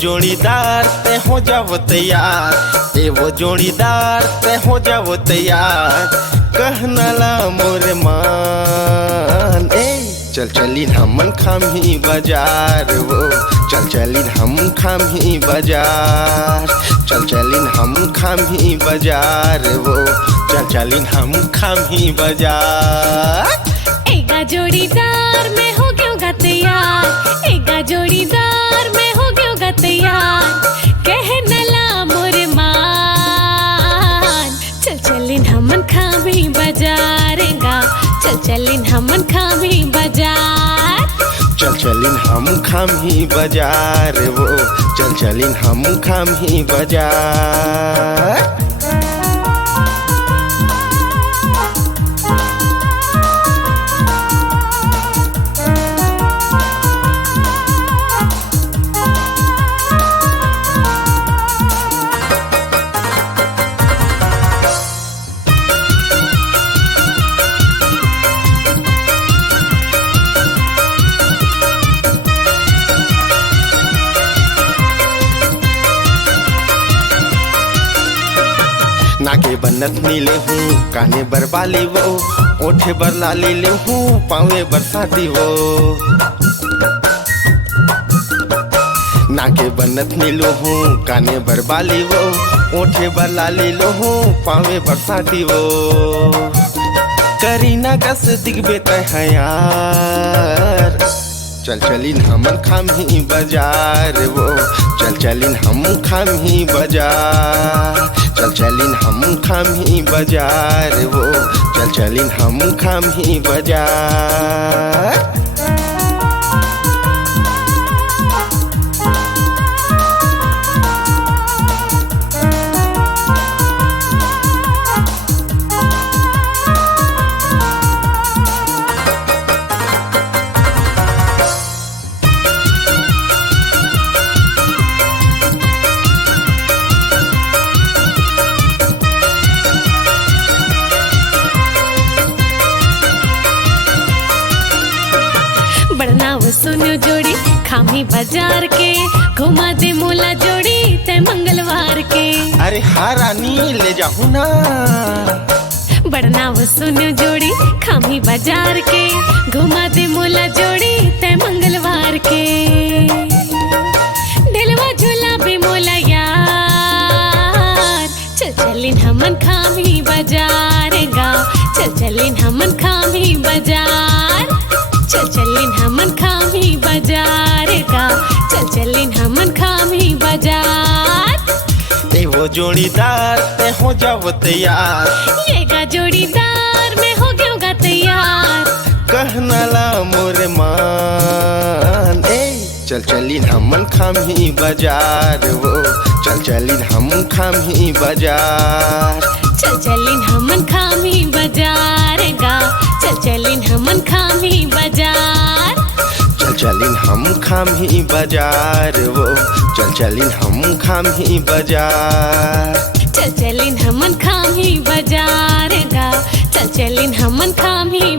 जोड़ीदार ते हो जाओ तैयार, ए वो जोड़ीदार ते हो जाओ तैयार। कहना ला मोर मान ए चल चलिन हमन खामी बाजार वो, चल चलिन हम खामी बाजार, चल चलिन हम खामी बाजार वो, चल चलिन हम खामी बाजार। एगा जोड़ीदार में हो गयोगा तैयार, एगा जोड़ीदार में हो गयोगा तैयार। कहना ला मोर मान चल चलिन हमन खामी बाजारेगा, चल चलिन हमन खामी बाजार। चल चलिन हम खामी बाजार वो, चल चलिन हम खामी बाजार। नाके बनत नीले हूँ, काने बरबाली वो, ओठे बरला ले हूँ, पावे बरसाती वो। नाके बनत नीलो हूँ, काने बरबाली वो, ओठे बरला ले हूँ, पावे बरसाती वो। करीना कस दिखबे तह यार, चल चलिन हमन खामी बाजार वो, चल चलिन हम खामी बाजार, चल चलिन हम खामी बाजार वो, चल चलिन हम खामी बाजार। बड़नाव सुनो जोड़ी खामी बाजार के, घुमा दे मोला जोड़ी ते मंगलवार के। अरे हाँ रानी ले जाऊँ ना। बड़नाव सुनो जोड़ी खामी बाजार के, घुमा दे मोला जोड़ी ते मंगलवार के। दिलवा झूला बे मोला यार, चल चलिन हमन खामी बाजारेगा, चल चलिन हमन खामी बाजार। चल चलिन हमन खामी बाजारेगा, चल चलिन हमन खामी बाजार। ए वो जोड़ीदार ते हो जाओ तैयार, येगा जोड़ीदार में हो गयोगा तैयार। कहना ला मोर मान ए चल चलिन हमन खामी बाजार वो, चल चलिन हम खामी बाजार। चल चलिन हमन खामी बाजारेगा, चल चलिन हमन खामी बाजार। चल चलिन हम खामी बाजार वो, चल चलिन हम खामी बाजार। चल चलिन हमन खामी बाजारेगा, चल चलिन हमन खामी